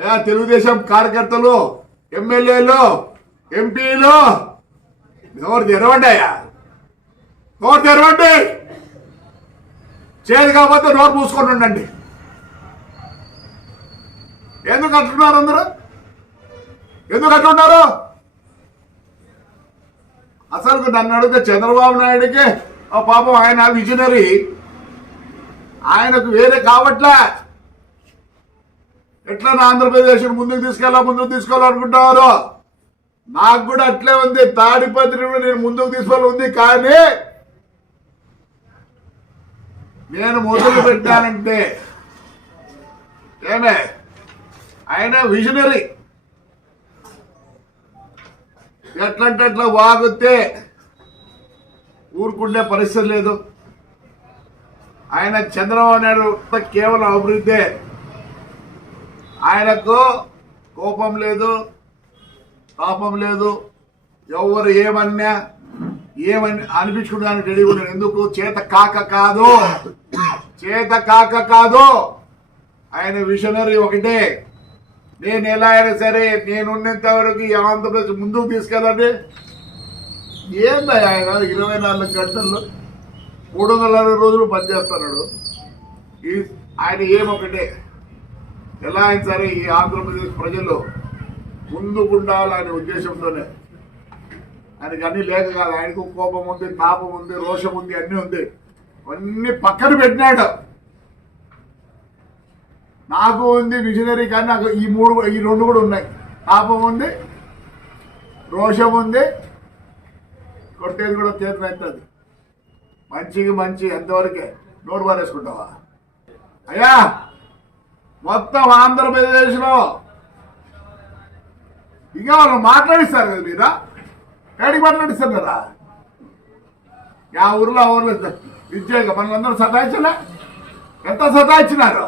అయ్యా తెలుగుదేశం కార్యకర్తలు, ఎమ్మెల్యేలు, ఎంపీలు నోరు తెరవండి. అయ్యా నోరు తెరవండి. చేదు కాకపోతే నోరు మూసుకొని ఉండండి. ఎందుకు అంటున్నారు అందరూ? ఎందుకు అంటున్నారు? అసలు నన్ను అడిగితే చంద్రబాబు నాయుడికి పాపం ఆయన విజనరీ, ఆయనకు వేరే కావట్లే. ఎట్లా ఆంధ్రప్రదేశ్ ముందుకు తీసుకోవాలనుకుంటున్నారు? నాకు కూడా అట్లే ఉంది. తాడిపత్రి నేను ముందుకు తీసుకోవాలి ఉంది. కానీ నేను మొదలు పెట్టానంటే ఏమే ఆయన విజనరీ. ఎట్లంటే అట్లా వాగితే ఊరుకుండే పరిస్థితి లేదు. ఆయన చంద్రబాబు నాయుడు కేవలం అభివృద్ధి. ఆయనకు కోపం లేదు, పాపం లేదు. ఎవరు ఏమన్నా అనిపించుకోవడానికి రెడీ ఉన్నాడు. ఎందుకు? చేత కాక కాదు. ఆయన విజనరీ ఒకటే. నేను ఎలా అయినా సరే నేనున్నంత వరకు ఈ ఆంధ్రప్రదేశ్ ముందుకు తీసుకెళ్ళండి. ఏంది ఆయన 24 గంటల్లో 360 రోజులు పనిచేస్తున్నాడు. ఆయన ఏమొకటే, ఎలా అయినా సరే ఈ ఆంధ్రప్రదేశ్ ప్రజలు ముందుకుండాలనే ఉద్దేశంతోనే. ఆయనకి అన్నీ లేక కాదు. ఆయనకు కోపం ఉంది, తాపం ఉంది, రోషం ఉంది, అన్నీ ఉంది. అన్నీ పక్కన పెట్టినాడు. నాకు ఉంది విజనరీ, కానీ నాకు ఈ రెండు కూడా ఉన్నాయి. తాపం ఉంది, రోషం ఉంది, కొట్టేది కూడా చేతులు అవుతుంది. మంచికి మంచి ఎంతవరకే నోరు పారేసుకుంటావా? అయ్యా మొత్తం ఆంధ్రప్రదేశ్లో ఇంకా వాళ్ళు మాట్లాడిస్తారు కదా. మీద ఏడికి మాట్లాడిస్తారు కదా. ఆ ఊర్లో విద్యగా మనల్ందరూ సతాయించలే? ఎంత సతాయించినారు?